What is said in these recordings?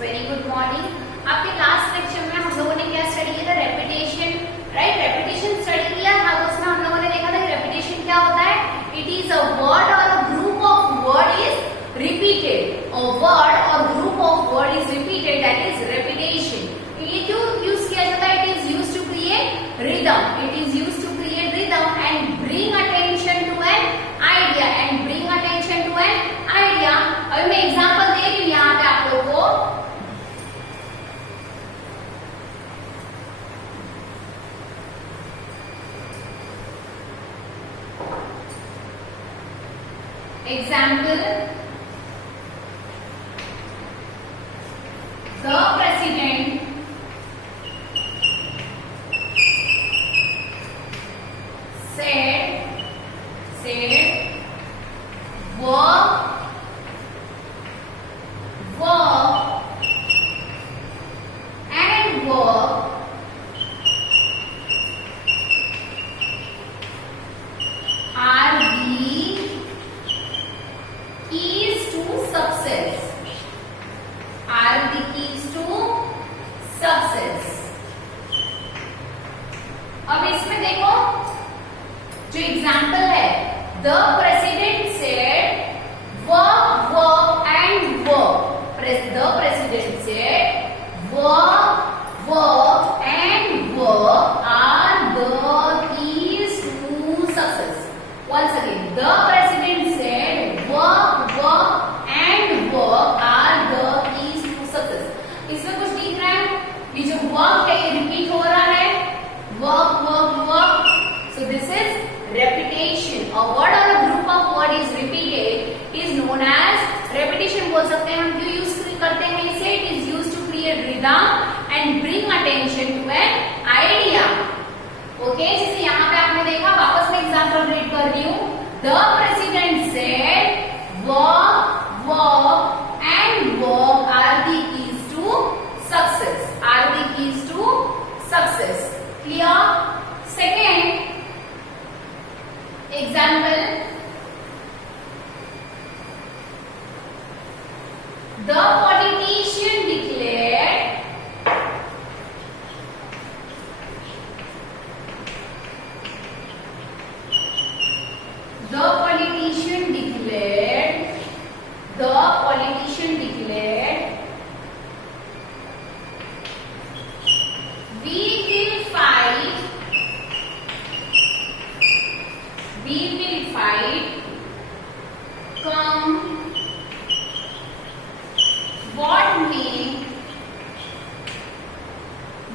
Very good morning. आपके last lecture में हम लोगों ने क्या स्टडी किया था? Repetition, right? रेपिटेशन स्टडी किया था। तो उसमें हम लोगों ने देखा था कि रेपिटेशन क्या होता है? It is a word or a group of word is repeated. A word or group of word is repeated, that is repetition. ये क्यों यूज किया जाता है? It is use to create rhythm. It is use to create rhythm and bring attention to an idea and bring attention to an idea. अभी मैं एग्जांपल दे रही हूँ यहाँ पे आप लोगों को। Example, the president said work and work are the keys to success. Are the keys to success. अब इसमें देखो जो एग्जाम्पल है, the president said work, work and work. The president said work, work and work are the keys to success. Once again, the president said work, work and work are the keys to success. इसमें कुछ दिख रहा है? ये जो वर्क है ये रिपीट हो रहा है, work work work. So this is repetition. A word or a group of word is repeated is known as repetition. बोल सकते हैं हम. क्यों यूज करते हैं इसे? It is used to create rhythm and bring attention to an idea. Okay, जैसे यहाँ पे आपने देखा, वापस मैं एग्जाम्पल रीड कर रही हूँ. The president said work, work and work are the keys to success. Are the keys to success. Clear? Second example, the politician declared we will fight come what may.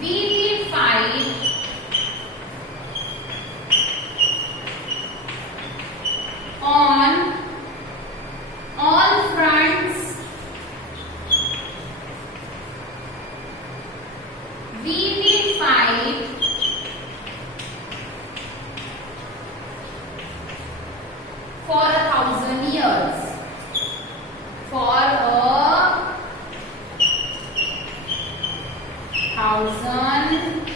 We will fight on all fronts. We will fight for 1,000 years. For 1,000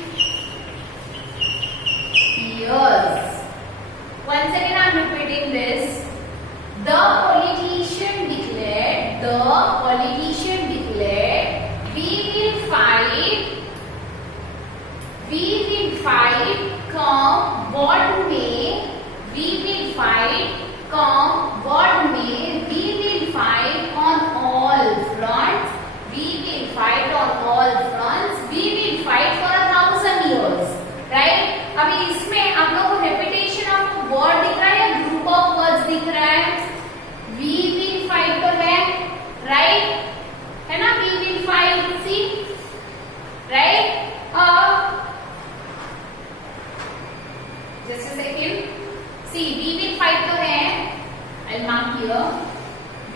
years. Once again I am repeating this. The politician declared, we will fight come what may. We will fight come what may. We will fight on all fronts. We will fight on all fronts. We will fight for 1,000 years. Right? अभी इसमें आप लोगों को repetition of word दिख रहा है या group of words दिख रहा है? We will fight तो है, right? है ना? We will fight, see? Right? Just a second. See, we will fight तो है. I'll mark here.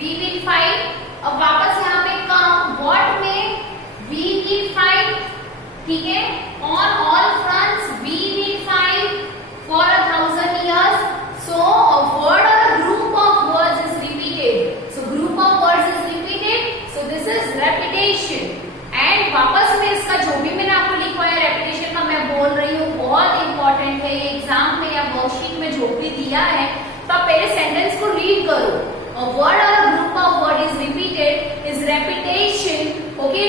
We will fight. अब वापस यहाँ पे come what may. We will fight. ठीक है? On all fronts we will fight for 1,000 years. So a word or a group of words is repeated. So group of words is repeated. So this is repetition. And वापस में इसका जो भी मैंने आपको लिखवाया repetition का मैं बोल रही हूँ, बहुत इंपॉर्टेंट है. ये एग्जाम में या वर्कशीट में जो भी दिया है, तो आप पहले सेंटेंस को रीड करो. A word or a group of word is repeated is repetition. Okay,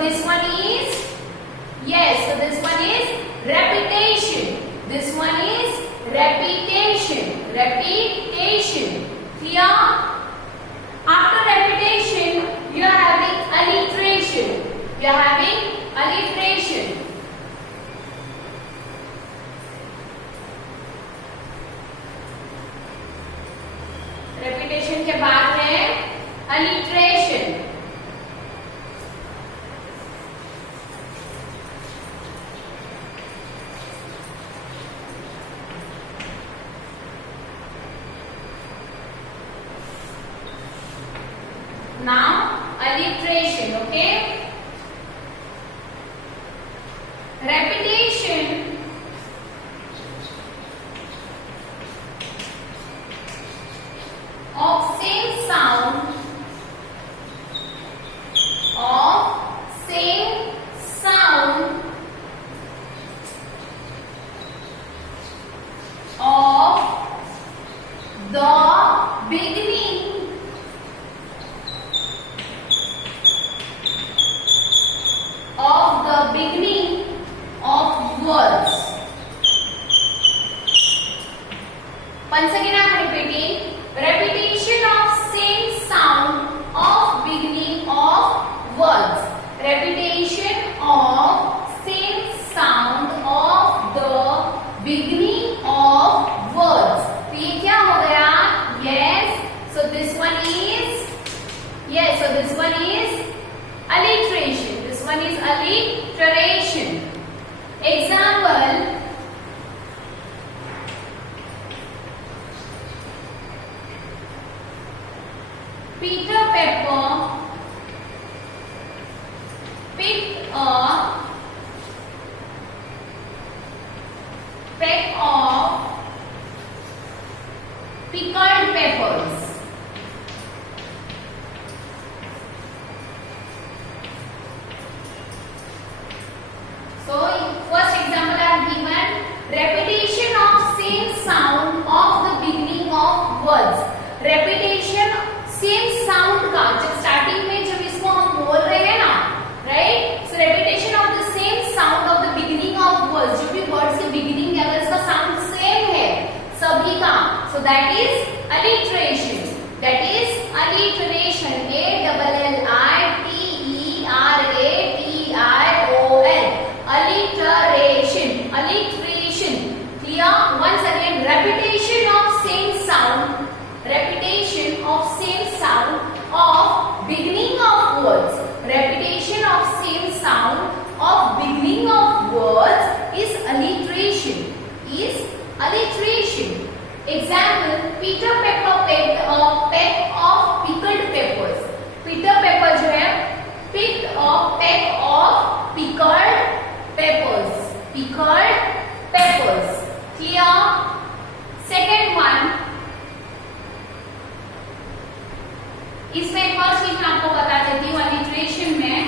this one is, yes, so this one is repetition. This one is repetition. Repetition. Clear? After repetition, you are having alliteration. You are having alliteration. Repetition के बाद है alliteration. Now alliteration, okay? Repetition of same sound of the beginning of words. Once again I am repeating, repetition of same sound of beginning of words. Repetition of same sound of the beginning of words. तो ये क्या हो गया? Yes. So this one is, yes. So this one is alliteration. This one is alliteration. Example. Peter Pepper picked a peck of pickled peppers. So, first example I have given repetition of same sound of the beginning of words. Repetition same sound का जब स्टार्टिंग में जब इसको हम बोल रहे हैं ना, राइट? सो repetition of the same sound of the beginning of words. जो भी वर्ड्स के बिगिनिंग में अगर इसका साउंड सेम है सभी का, so that is alliteration. That is alliteration. ALLITERATION. Alliteration. Alliteration. Clear? Once again, repetition of same sound. Repetition of same sound of beginning of words. Repetition of same sound of beginning of words is alliteration. Is alliteration. Example: Peter Pepper picked a peck of pickled peppers. Peter Pepper जो है picked a peck of pickled peppers. Pickled peppers. Clear? Second one. इसमें एक और चीज मैं आपको बता देती हूँ अलिटरेशन में.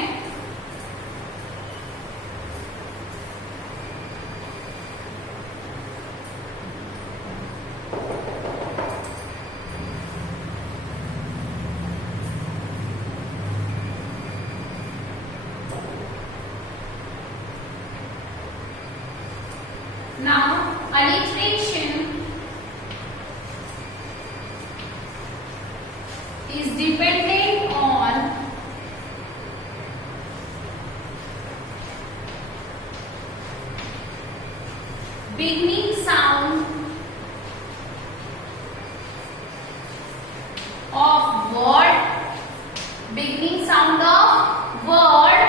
Now alliteration is dependent on beginning sound of word. Beginning sound of word.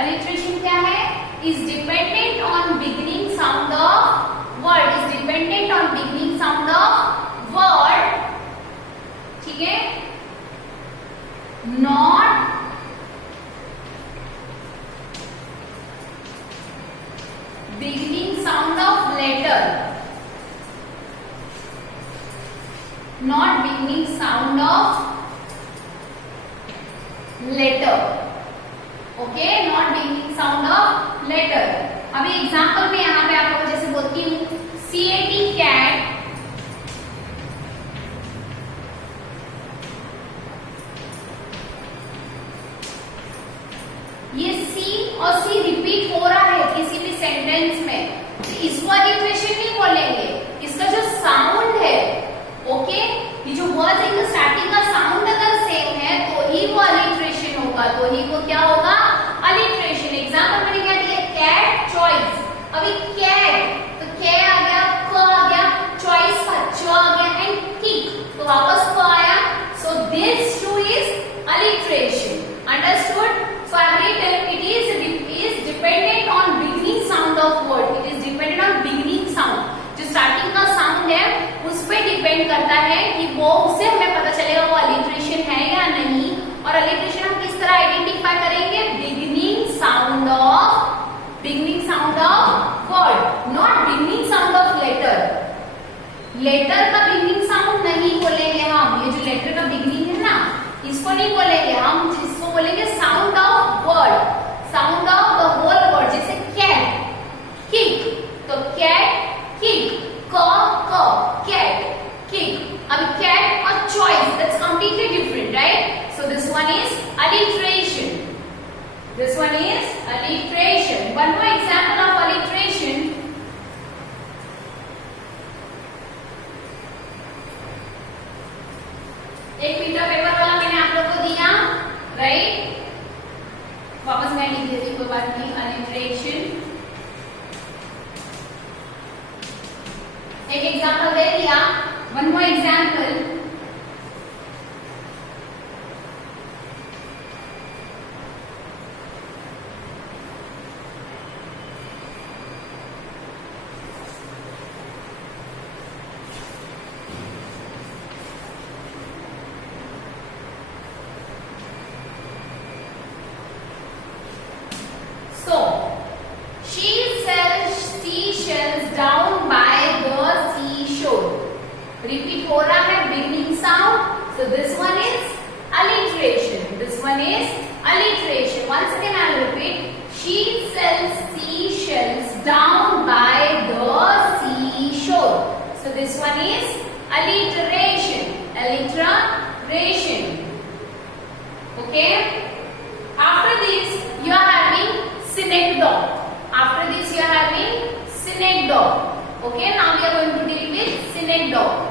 Alliteration क्या है? Is dependent on beginning sound of word. Is dependent on beginning sound of word. ठीक है? Not beginning sound of letter. not beginning sound of letter. Okay, not beginning sound of letter. अभी एग्जाम्पल में यहाँ पे आपको जैसे बोलती हूँ CAT cat, ये C और C रिपीट हो रहा है किसी भी सेंटेंस में, तो इसको अलिट्रेशन नहीं बोलेंगे, इसका जो साउंड है, ओके, ये जो वर्ड है स्टार्टिंग का साउंड अगर सेम है तो ही वो अलिट्रेशन होगा, तो ही वो क्या होगा, अलिट्रेशन। एग्जाम्पल मैंने क्या दिया, कैट चॉइस, अभी कैट तो कै आ गया, क आ गया, चॉइस का च आ गया एंड किक तो वापस क आया, so this two is alliteration. Understood? So I will tell it is dependent on beginning sound of word. It is dependent on beginning sound. जो स्टार्टिंग का साउंड है उस पे डिपेंड करता है कि वो, उससे हमें पता चलेगा वो अलिट्रेशन है या नहीं। और अलिट्रेशन हम किस तरह आइडेंटिफाई करेंगे, beginning sound of word, not beginning sound of letter. Letter का बिगिनिंग साउंड नहीं बोलेंगे हम, ये जो लेटर का बिगिनिंग है ना, इसको नहीं बोलेंगे हम, इसको बोलेंगे sound of word, sound of the whole word. जैसे कैट, किक, तो कैट किक, क कैट किक। अब कैट और choice, that's completely different, right? So this one is alliteration. This one is alliteration. One more example of alliteration. एक metre paper वाला मैंने आप लोग को दिया, राइट? वापस मैं लिख देती हूँ, कोई बात नहीं। alliteration, एक एग्जाम्पल दे दिया, वन मोर एग्जाम्पल। रिपीट हो रहा है beginning sound, so this one is alliteration. This one is alliteration. Once again I will repeat. She sells seashells down by the seashore. So this one is alliteration. Alliteration. Okay. After this you are having synecdoche. After this you are having synecdoche. Okay. Now we are going to deal with synecdoche.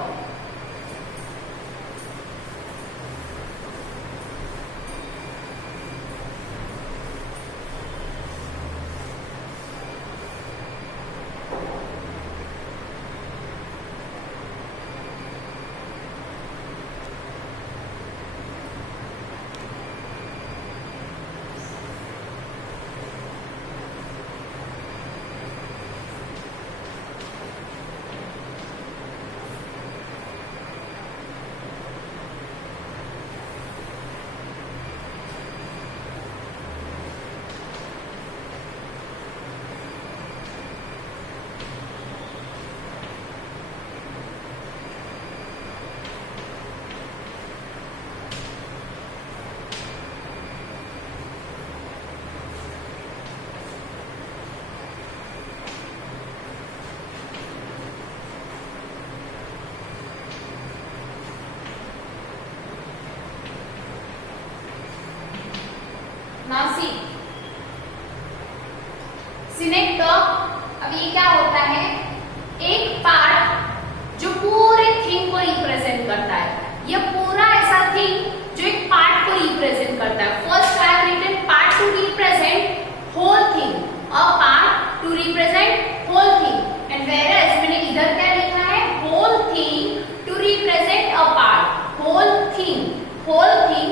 Now see, synecdoche, अब ये क्या होता है, एक पार्ट जो पूरे थिंग को represent करता है, ये पूरा ऐसा थिंग जो एक पार्ट को रिप्रेजेंट करता है। First I have written part to represent whole thing, a part to represent whole thing, and whereas मैंने इधर क्या लिखा है, whole thing to represent a part, whole thing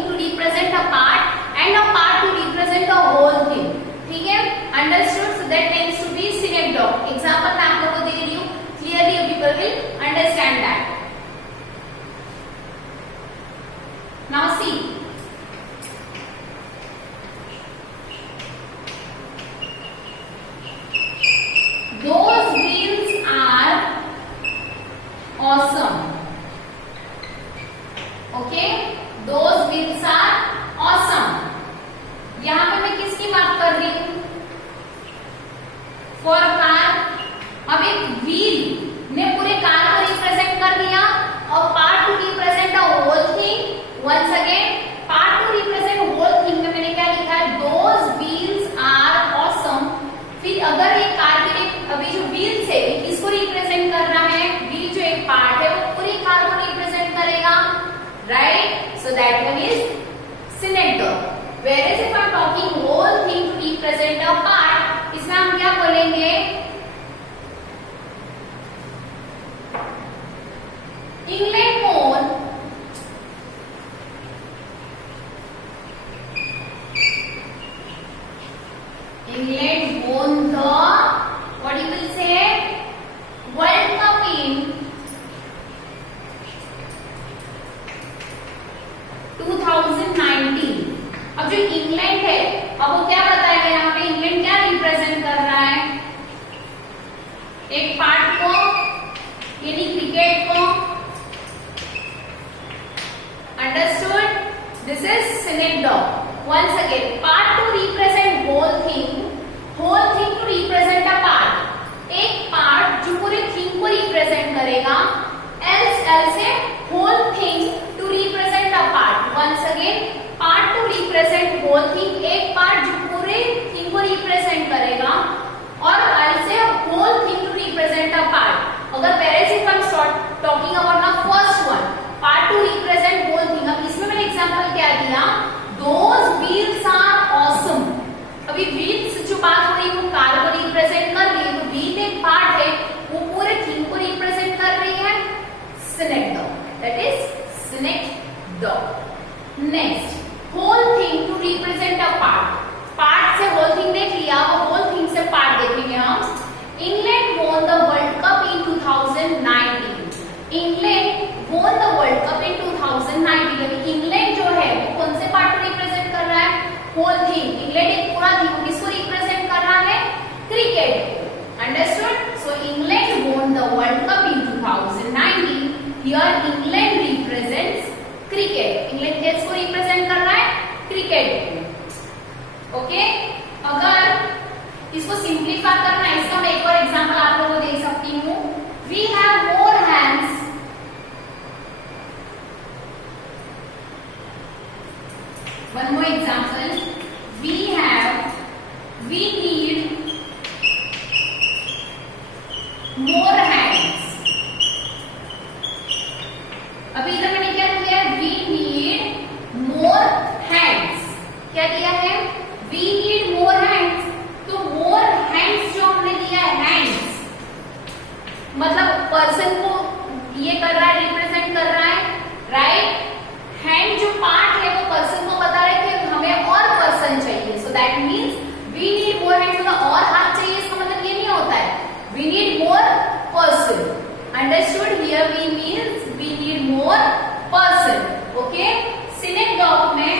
to represent a part and a part to represent the whole thing. ठीक है, understood? So that tends to be synecdoche. Example मैं आप लोगों को दे रही हूँ, clearly people will understand that. Now see, those wheels are awesome. किसकी बात कर रही हूं? For car. अब एक व्हील ने पूरे कार को रिप्रेजेंट कर दिया और part to represent a whole thing. Once again part to represent whole thing में मैंने क्या लिखा है? Those wheels are awesome. फिर अगर ये कार के लिए अभी जो व्हील्स है ये किसको रिप्रेजेंट कर रहा है? व्हील जो एक पार्ट है वो पूरी कार को रिप्रेजेंट करेगा, right? So that one is synecdoche. Whereas if I am talking whole thing to represent a part, इसमें हम क्या बोलेंगे? Inlet moan. Inlet moan the, what you will say, World Cup in 2019. अब जो इंग्लैंड है, अब वो क्या बताएगा यहाँ पे? इंग्लैंड क्या रिप्रेजेंट कर रहा है? एक पार्ट को, यानी क्रिकेट को। Understood? This is synecdoche. Once again, part to represent whole thing to represent a part. एक पार्ट जो पूरे थिंग को रिप्रेजेंट करेगा, else है whole thing to represent a part. Once again, part to represent whole thing, एक पार्ट जो पूरे थिंग को रिप्रेजेंट करेगा, और else है whole thing to represent a part. अगर whereas if I'm talking about the first one, part to represent whole thing, अब इसमें मैंने एग्जांपल क्या दिया? Those wheels are awesome. अभी व्हील्स जो बात हो रही है वो कार को रिप्रेजेंट कर रही है, तो व्हील एक पार्ट है वो पूरे थिंग को रिप्रेजेंट कर रही है, synecdoche. That is synecdoche. Next, whole thing to represent a part. Part से whole thing देख लिया, अब whole thing से पार्ट देखेंगे हम. England won the World Cup in 2019. England won the World Cup in 2019. अभी इंग्लैंड जो है वो कौन से पार्ट को रिप्रेजेंट कर रहा है? Whole thing. इंग्लैंड एक पूरा थिंग किसको रिप्रेजेंट कर रहा है? क्रिकेट को. अंडरस्टूड? सो England won the World Cup in 2019. Here England represents cricket. England किसको रिप्रेजेंट कर रहा है? क्रिकेट को. ओके? अगर इसको सिंप्लीफाई करना है, इसका मैं एक और एग्जांपल आप लोगों को दे सकती हूँ. We have more hands. One more example. We need more hands. अभी इधर मैंने क्या किया है? We need more hands. क्या किया है? We need more hands. तो more hands जो हमने दिया है, hands मतलब पर्सन को ये कर रहा है, रिप्रेजेंट कर रहा है, राइट? हैंड जो पार्ट है वो पर्सन को बता रहा है कि हमें और पर्सन चाहिए. So that means we need more hands. मतलब और हाथ चाहिए, इसका मतलब ये नहीं होता है we need more person. Understood? Here we means we need more person. Okay? synecdoche में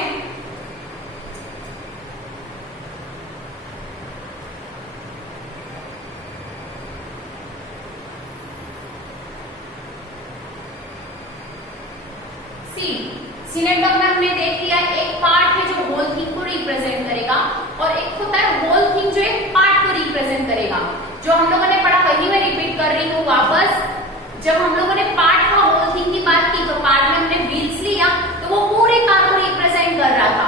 synecdoche में हमने देख लिया एक पार्ट है जो होल थिंग को रिप्रेजेंट करेगा, और एक होता है होल थिंग जो एक पार्ट को रिप्रेजेंट करेगा. जो हम लोगों ने पढ़ा, वही मैं रिपीट कर रही हूँ वापस. जब हम लोगों ने पार्ट का होल थिंग की बात की तो पार्ट में हमने व्हील्स लिया तो वो पूरे कार को रिप्रेजेंट कर रहा था.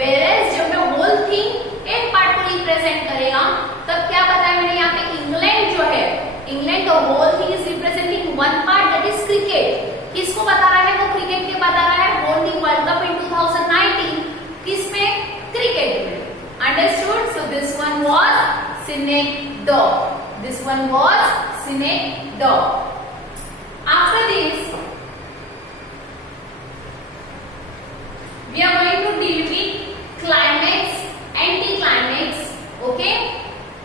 वेयरएज जब मैं होल थिंग एक पार्ट को रिप्रेजेंट करेगा तब क्या बताया मैंने यहाँ पे? इंग्लैंड जो है, इंग्लैंड का whole thing is representing one part, that is cricket. किसको बता रहा है? वो क्रिकेट के बता रहा है. won the World Cup in 2019. किसमें? क्रिकेट में. Understood? So this one was synecdoche. This one was synecdoche. After this, we are going to deal with climax, anticlimax. Okay?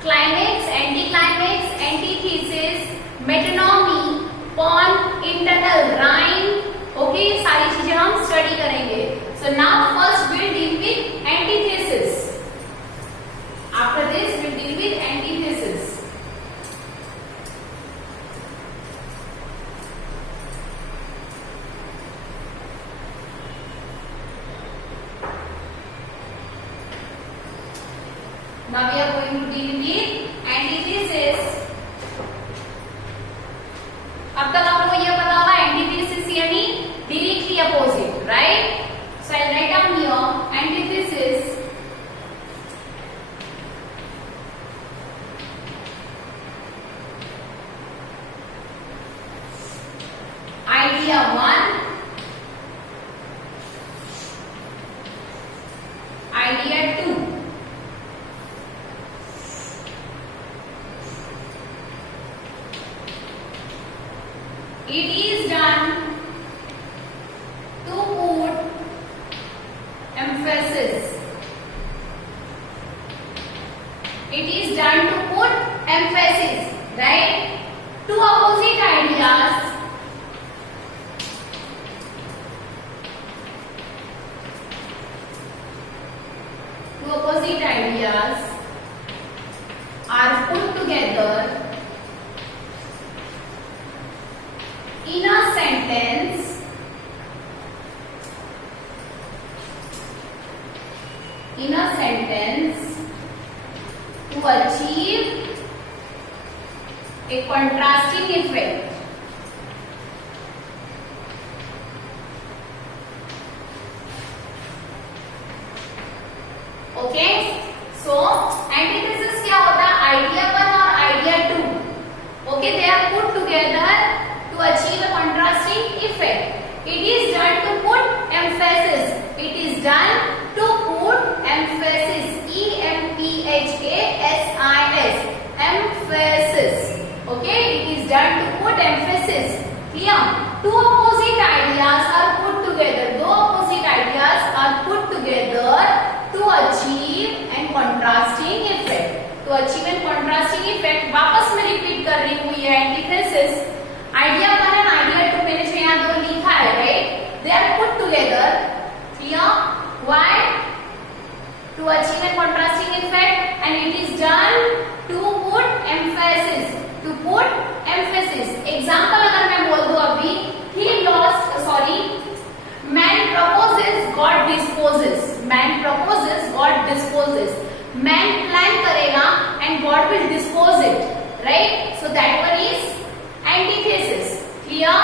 Climax, anticlimax, antithesis, metonymy, pawn, internal rhyme. Okay? ये सारी चीजें हम स्टडी करेंगे. So now first we'll deal with antithesis. After this we'll deal with antithesis. Now we are going to deal with antithesis. अब तक आपको ये पता होगा एंटीथेसिस यानी directly opposite, right? So I write down here antithesis idea 1, idea 2. It is done to put emphasis. It is done to put emphasis, right? Two opposite ideas are put together in a sentence to achieve a contrasting effect. Okay, so antithesis क्या होता है? Idea 1 और idea 2, okay, they are put together to achieve a contrasting effect. It is done to put emphasis. It is done to put emphasis. EMPHASIS, emphasis. Okay, it is done to put emphasis. Clear? Two opposite ideas are put together. दो opposite ideas are put together to achieve and contrasting effect. To achieve and contrasting effect वापस मैं रिपीट कर रही हूँ ये antithesis. Idea 1 and idea 2 मैंने जो यहाँ दो लिखा है, right? They are put together. Clear? Why? To achieve and contrasting effect, and it is done to put emphasis. To put emphasis. Example अगर मैं बोल दूं अभी, man proposes, God disposes. Man proposes, God disposes. Man plan करेगा and God will dispose it, right? So that one is antithesis. Clear?